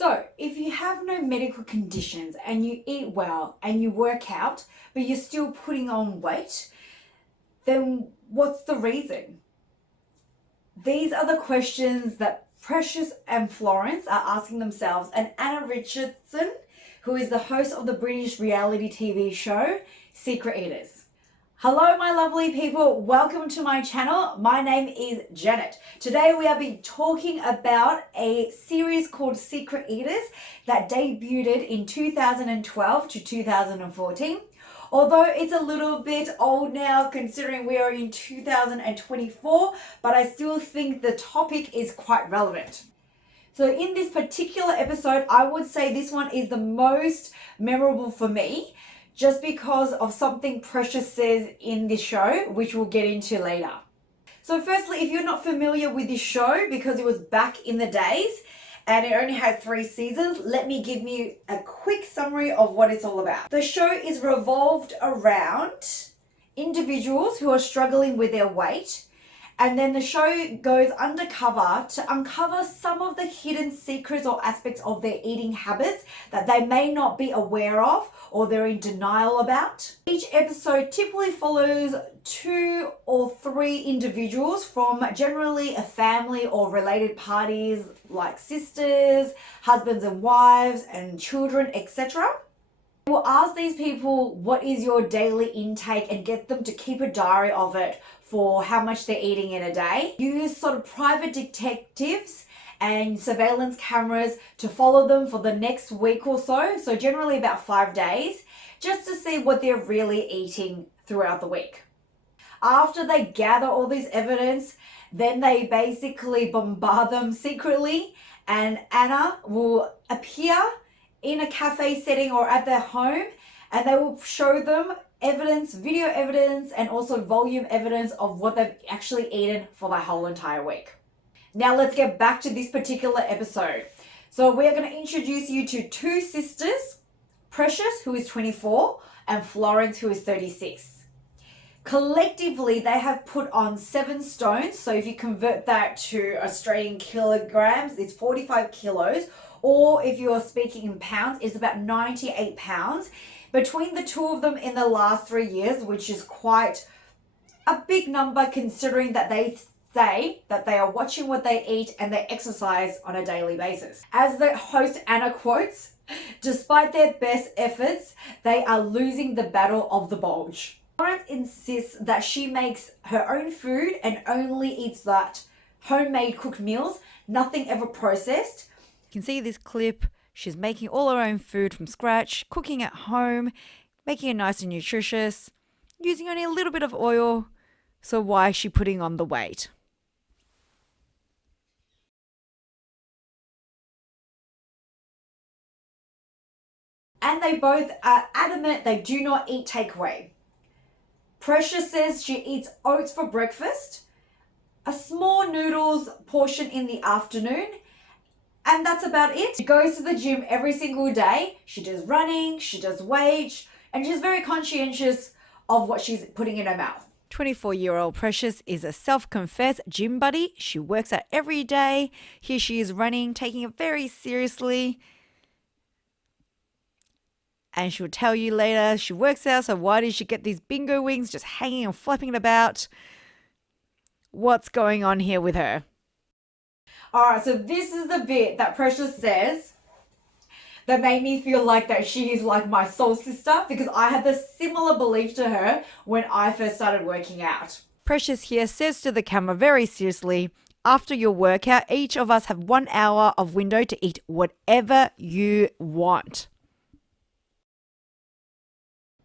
So if you have no medical conditions and you eat well and you work out, but you're still putting on weight, then what's the reason? These are the questions that Precious and Florence are asking themselves, and Anna Richardson, who is the host of the British reality TV show Secret Eaters. Hello my lovely people, welcome to my channel. My name is Janet. Today we are talking about a series called Secret Eaters that debuted in 2012 to 2014. Although it's a little bit old now considering we are in 2024, but I still think the topic is quite relevant. So in this particular episode, I would say this one is the most memorable for me, just because of something Precious says in this show, which we'll get into later. So firstly, if you're not familiar with this show, because it was back in the days and it only had 3 seasons, let me give you a quick summary of what it's all about. The show is revolved around individuals who are struggling with their weight, and then the show goes undercover to uncover some of the hidden secrets or aspects of their eating habits that they may not be aware of or they're in denial about. Each episode typically follows 2 or 3 individuals from generally a family or related parties like sisters, husbands and wives, and children, etc. We'll ask these people what is your daily intake and get them to keep a diary of it for how much they're eating in a day. Use sort of private detectives and surveillance cameras to follow them for the next week or so generally about 5 days, just to see what they're really eating throughout the week. After they gather all this evidence, then they basically bombard them secretly, and Anna will appear in a cafe setting or at their home, and they will show them evidence, video evidence, and also volume evidence of what they've actually eaten for the whole entire week. Now let's get back to this particular episode. So we're going to introduce you to 2 sisters, Precious, who is 24, and Florence, who is 36. Collectively, they have put on 7 stones. So if you convert that to Australian kilograms, it's 45 kilos. Or if you're speaking in pounds, it's about 98 pounds. Between the 2 of them in the last 3 years, which is quite a big number considering that they say that they are watching what they eat and they exercise on a daily basis. As the host Anna quotes, despite their best efforts, they are losing the battle of the bulge. Florence insists that she makes her own food and only eats that homemade cooked meals, nothing ever processed. You can see this clip. She's making all her own food from scratch, cooking at home, making it nice and nutritious, using only a little bit of oil. So why is she putting on the weight? And they both are adamant they do not eat takeaway. Precious says she eats oats for breakfast, a small noodles portion in the afternoon, and that's about it. She goes to the gym every single day. She does running, she does weights, and she's very conscientious of what she's putting in her mouth. 24-year-old Precious is a self-confessed gym buddy. She works out every day. Here she is running, taking it very seriously. And she'll tell you later she works out, so why did she get these bingo wings just hanging and flapping about? What's going on here with her? Alright, so this is the bit that Precious says that made me feel like that she is like my soul sister, because I had the similar belief to her when I first started working out. Precious here says to the camera very seriously, after your workout, each of us have 1 hour of window to eat whatever you want.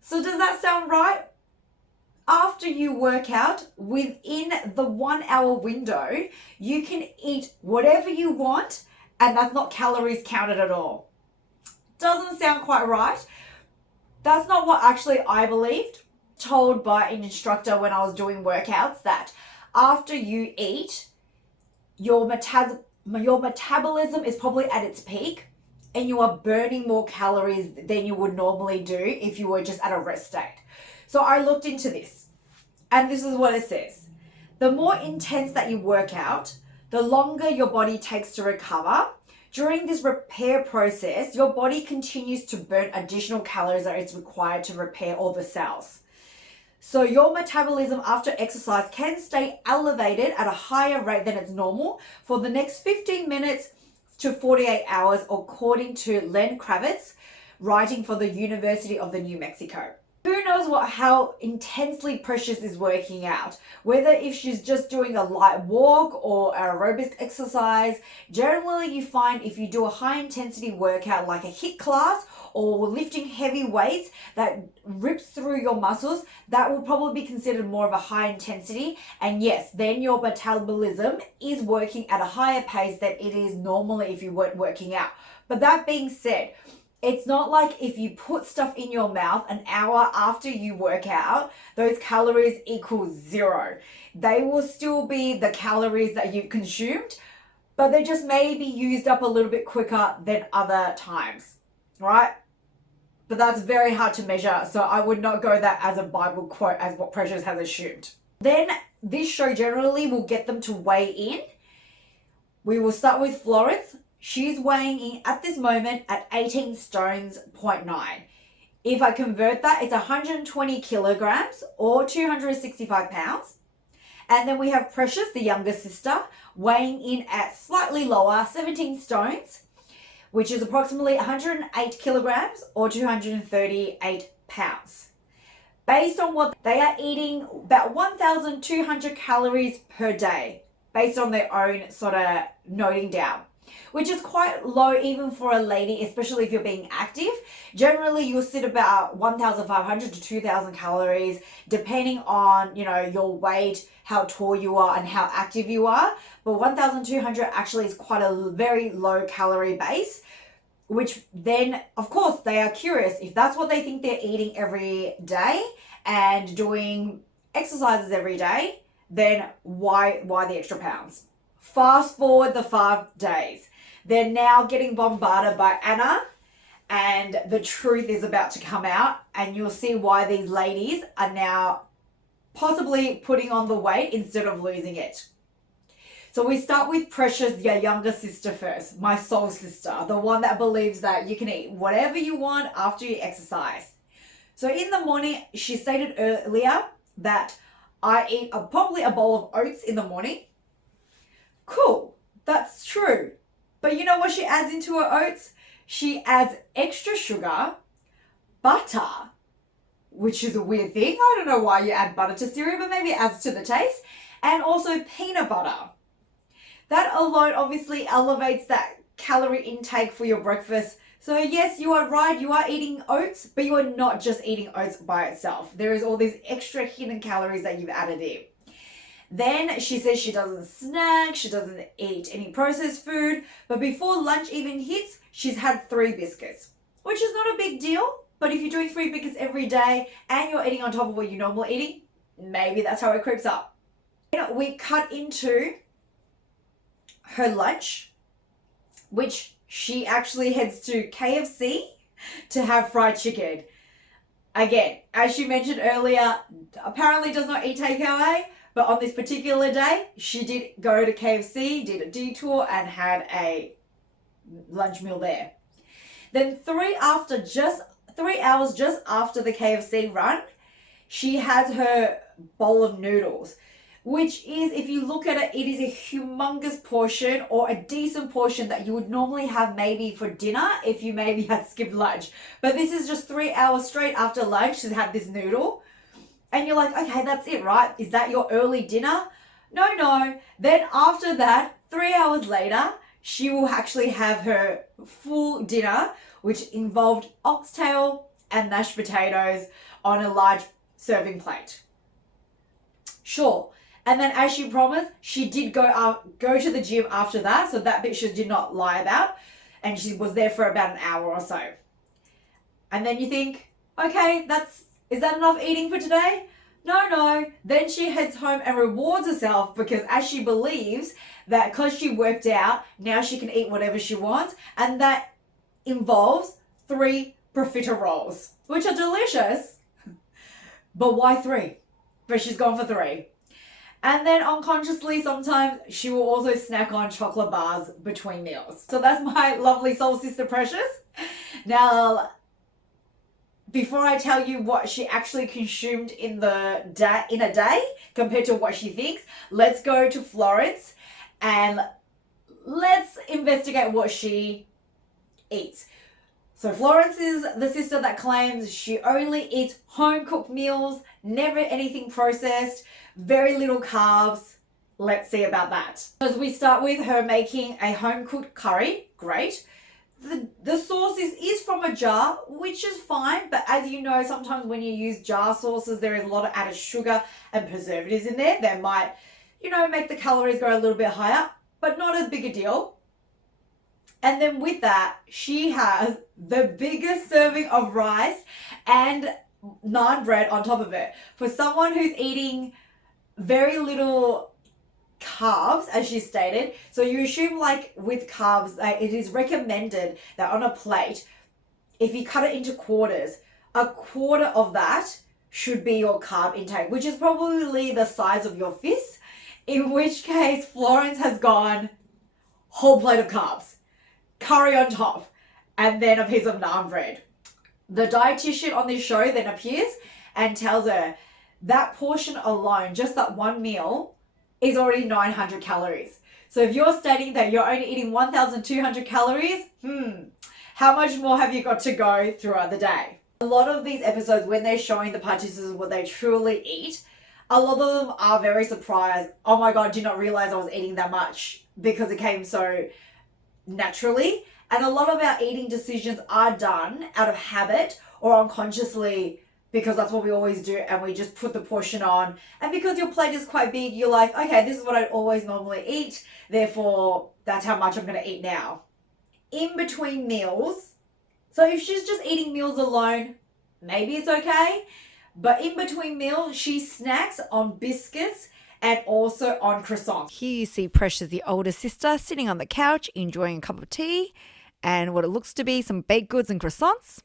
So does that sound right? After you work out, within the 1 hour window, you can eat whatever you want, and that's not calories counted at all. Doesn't sound quite right. That's not what actually I believed. Told by an instructor when I was doing workouts that after you eat, your metabolism is probably at its peak and you are burning more calories than you would normally do if you were just at a rest state. So I looked into this, and this is what it says. The more intense that you work out, the longer your body takes to recover During this repair process, your body continues to burn additional calories that is required to repair all the cells. So your metabolism after exercise can stay elevated at a higher rate than it's normal for the next 15 minutes to 48 hours, according to Len Kravitz, writing for the University of the New Mexico. Who knows how intensely Precious is working out, whether if she's just doing a light walk or aerobic exercise. Generally, you find if you do a high intensity workout like a HIIT class or lifting heavy weights that rips through your muscles, that will probably be considered more of a high intensity. And yes, then your metabolism is working at a higher pace than it is normally if you weren't working out. But that being said, it's not like if you put stuff in your mouth an hour after you work out, those calories equal 0. They will still be the calories that you've consumed, but they just may be used up a little bit quicker than other times, right? But that's very hard to measure, so I would not go that as a Bible quote as what Precious has assumed. Then this show generally will get them to weigh in. We will start with Florence. She's weighing in at this moment at 18 stones, 0.9. If I convert that, it's 120 kilograms or 265 pounds. And then we have Precious, the younger sister, weighing in at slightly lower, 17 stones, which is approximately 108 kilograms or 238 pounds. Based on what they are eating, about 1,200 calories per day, based on their own sort of noting down, which is quite low even for a lady, especially if you're being active. Generally, you'll sit about 1,500 to 2,000 calories, depending on, your weight, how tall you are, and how active you are. But 1,200 actually is quite a very low calorie base, which then, of course, they are curious. If that's what they think they're eating every day and doing exercises every day, then why the extra pounds? Fast forward the 5 days. They're now getting bombarded by Anna, and the truth is about to come out, and you'll see why these ladies are now possibly putting on the weight instead of losing it. So we start with Precious, your younger sister first, my soul sister, the one that believes that you can eat whatever you want after you exercise. So in the morning, she stated earlier that I eat probably a bowl of oats in the morning. Cool, that's true. But you know what she adds into her oats? She adds extra sugar, butter, which is a weird thing. I don't know why you add butter to cereal, but maybe it adds to the taste. And also peanut butter. That alone obviously elevates that calorie intake for your breakfast. So yes, you are right, you are eating oats, but you are not just eating oats by itself. There is all these extra hidden calories that you've added in. Then she says she doesn't snack, she doesn't eat any processed food, but before lunch even hits, she's had 3 biscuits, which is not a big deal. But if you're doing 3 biscuits every day and you're eating on top of what you're normally eating, maybe that's how it creeps up. Then we cut into her lunch, which she actually heads to KFC to have fried chicken. Again, as she mentioned earlier, apparently does not eat takeaway, but on this particular day, she did go to KFC, did a detour, and had a lunch meal there. Then 3 hours just after the KFC run, she has her bowl of noodles, which is, if you look at it, it is a humongous portion or a decent portion that you would normally have maybe for dinner if you maybe had skipped lunch. But this is just 3 hours straight after lunch to have this noodle. And you're like, okay, that's it, right? Is that your early dinner? No. Then after that, 3 hours later, she will actually have her full dinner, which involved oxtail and mashed potatoes on a large serving plate. Sure. And then as she promised, she did go to the gym after that. So that bit she did not lie about. And she was there for about an hour or so. And then you think, okay, is that enough eating for today? No. Then she heads home and rewards herself because as she believes that because she worked out, now she can eat whatever she wants. And that involves 3 profiteroles, which are delicious. But why 3? But she's gone for 3. And then unconsciously, sometimes she will also snack on chocolate bars between meals. So that's my lovely soul sister Precious. Now, before I tell you what she actually consumed in a day compared to what she thinks, let's go to Florence and let's investigate what she eats. So Florence is the sister that claims she only eats home cooked meals, never anything processed, very little carbs. Let's see about that. As we start with her making a home cooked curry, great. The sauce is from a jar, which is fine, but as you know, sometimes when you use jar sauces, there is a lot of added sugar and preservatives in there that might, make the calories go a little bit higher, but not as big a deal. And then with that, she has the biggest serving of rice and naan bread on top of it. For someone who's eating very little carbs, as she stated, so you assume like with carbs, it is recommended that on a plate, if you cut it into quarters, a quarter of that should be your carb intake, which is probably the size of your fist, in which case Florence has gone whole plate of carbs, curry on top, and then a piece of naan bread. The dietitian on this show then appears and tells her that portion alone, just that one meal, is already 900 calories. So if you're stating that you're only eating 1,200 calories, how much more have you got to go throughout the day? A lot of these episodes, when they're showing the participants what they truly eat, a lot of them are very surprised. Oh my God, did not realize I was eating that much, because it came so naturally. And a lot of our eating decisions are done out of habit or unconsciously, because that's what we always do, and we just put the portion on. And because your plate is quite big, you're like, okay, this is what I always normally eat, therefore that's how much I'm going to eat now. In between meals, so if she's just eating meals alone, maybe it's okay. But in between meals, she snacks on biscuits and also on croissants. Here you see Precious, the older sister, sitting on the couch enjoying a cup of tea and what it looks to be some baked goods and croissants.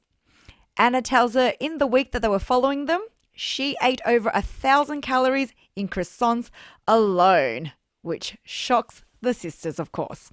Anna tells her in the week that they were following them, she ate over 1,000 calories in croissants alone, which shocks the sisters, of course.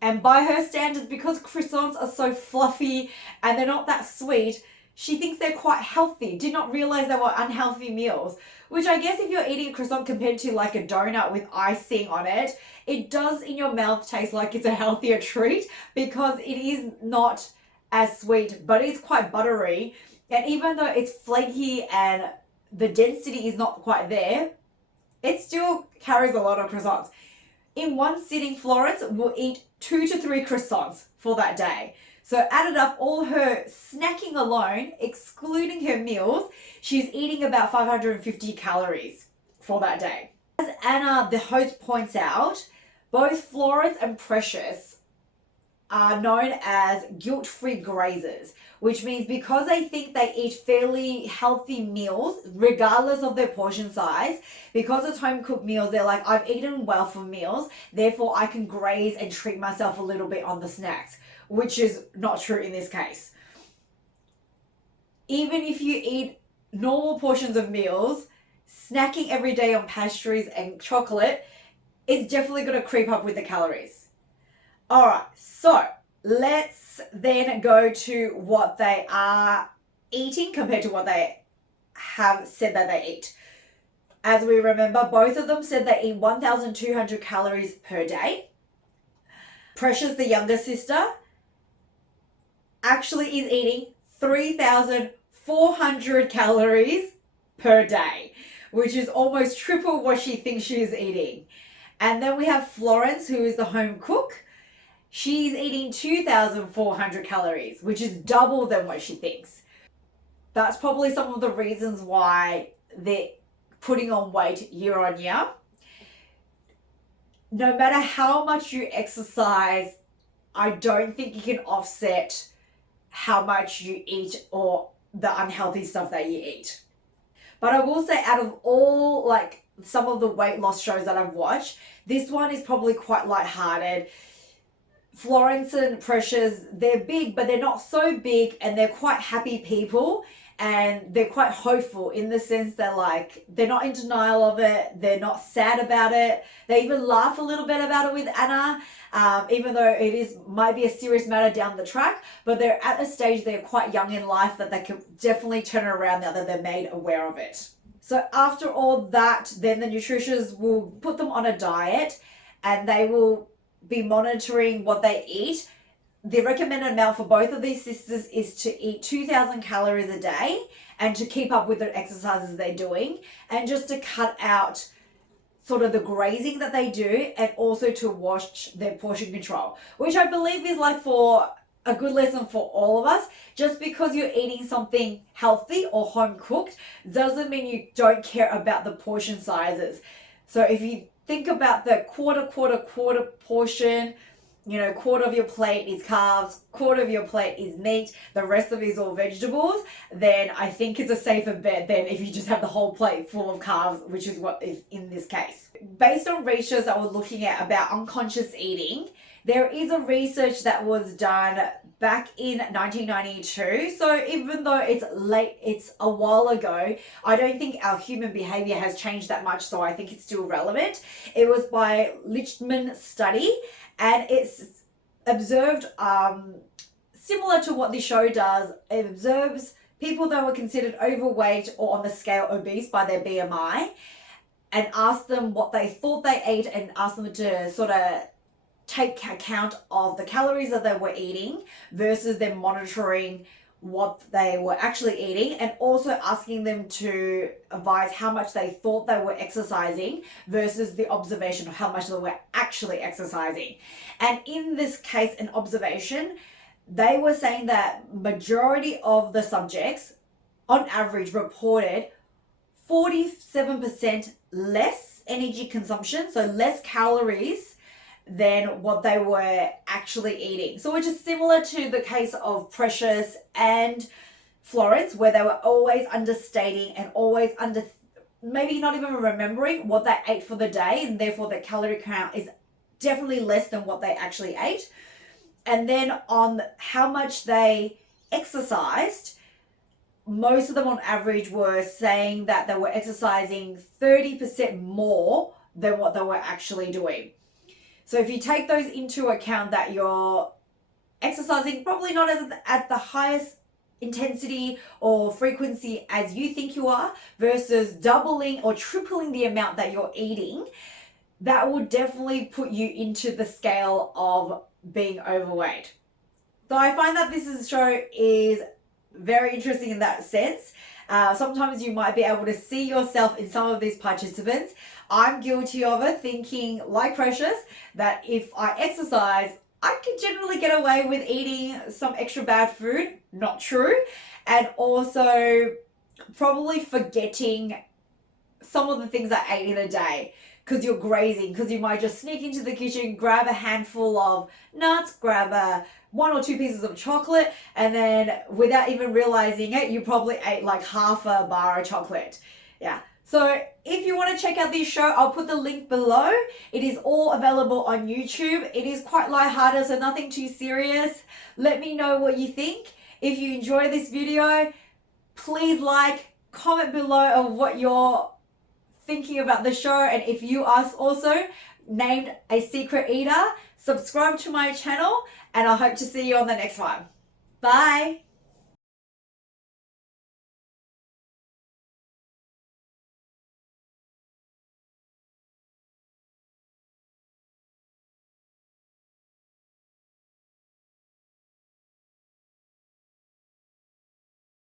And by her standards, because croissants are so fluffy and they're not that sweet, she thinks they're quite healthy. Did not realize they were unhealthy meals. Which I guess if you're eating a croissant compared to like a donut with icing on it, it does in your mouth taste like it's a healthier treat, because it is not as sweet, but it's quite buttery. And even though it's flaky and the density is not quite there, it still carries a lot of croissants. In one sitting, Florence will eat 2 to 3 croissants for that day. So added up all her snacking alone, excluding her meals, she's eating about 550 calories for that day. As Anna, the host, points out, both Florence and Precious are known as guilt-free grazers, which means because they think they eat fairly healthy meals, regardless of their portion size, because it's home-cooked meals, they're like, I've eaten well for meals, therefore I can graze and treat myself a little bit on the snacks, which is not true in this case. Even if you eat normal portions of meals, snacking every day on pastries and chocolate is definitely going to creep up with the calories. All right, so let's then go to what they are eating compared to what they have said that they eat. As we remember, both of them said they eat 1,200 calories per day. Precious, the younger sister, actually is eating 3,400 calories per day, which is almost triple what she thinks she is eating. And then we have Florence, who is the home cook. She's eating 2,400 calories, which is double than what she thinks. That's probably some of the reasons why they're putting on weight year on year. No matter how much you exercise, I don't think you can offset how much you eat or the unhealthy stuff that you eat. But I will say, out of all like some of the weight loss shows that I've watched, this one is probably quite lighthearted. Florence and Precious, they're big, but they're not so big, and they're quite happy people. and they're quite hopeful in the sense that like they're not in denial of it, they're not sad about it, they even laugh a little bit about it with Anna, even though it is might be a serious matter down the track, but they're at a stage, they're quite young in life that they can definitely turn it around now that they're made aware of it. So after all that, then the nutritionists will put them on a diet and they will be monitoring what they eat. The recommended amount for both of these sisters is to eat 2,000 calories a day and to keep up with the exercises they're doing, and just to cut out sort of the grazing that they do, and also to watch their portion control, which I believe is like for a good lesson for all of us. Just because you're eating something healthy or home cooked doesn't mean you don't care about the portion sizes. So if you think about the quarter portion, you know, quarter of your plate is carbs, quarter of your plate is meat, the rest of it is all vegetables, then I think it's a safer bet than if you just have the whole plate full of carbs, which is what is in this case. Based on research I was looking at about unconscious eating, there is a research that was done back in 1992. So even though it's late, it's a while ago, I don't think our human behavior has changed that much, so I think it's still relevant. It was by Lichtman study, and it's observed similar to what this show does. It observes people that were considered overweight or on the scale obese by their BMI, and asked them what they thought they ate, and asked them to sort of take account of the calories that they were eating versus them monitoring what they were actually eating, and also asking them to advise how much they thought they were exercising versus the observation of how much they were actually exercising. And in this case, an observation, they were saying that majority of the subjects on average reported 47% less energy consumption, so less calories than what they were actually eating. So which is similar to the case of Precious and Florence, where they were always understating and always maybe not even remembering what they ate for the day, and therefore the calorie count is definitely less than what they actually ate. And then on how much they exercised, most of them on average were saying that they were exercising 30% more than what they were actually doing. So if you take those into account, that you're exercising probably not at the highest intensity or frequency as you think you are, versus doubling or tripling the amount that you're eating, that will definitely put you into the scale of being overweight. So I find that this show is very interesting in that sense. Sometimes you might be able to see yourself in some of these participants. I'm guilty of it, thinking like Precious that if I exercise, I can generally get away with eating some extra bad food. Not true. And also probably forgetting some of the things I ate in a day, because you're grazing, because you might just sneak into the kitchen, grab a handful of nuts, grab one or two pieces of chocolate, and then without even realizing it, you probably ate like half a bar of chocolate. Yeah. So if you want to check out this show, I'll put the link below. It is all available on YouTube. It is quite lighthearted, so nothing too serious. Let me know what you think. If you enjoy this video, please comment below of what you're thinking about the show, and if you are also named a secret eater, subscribe to my channel, and I hope to see you on the next one. Bye.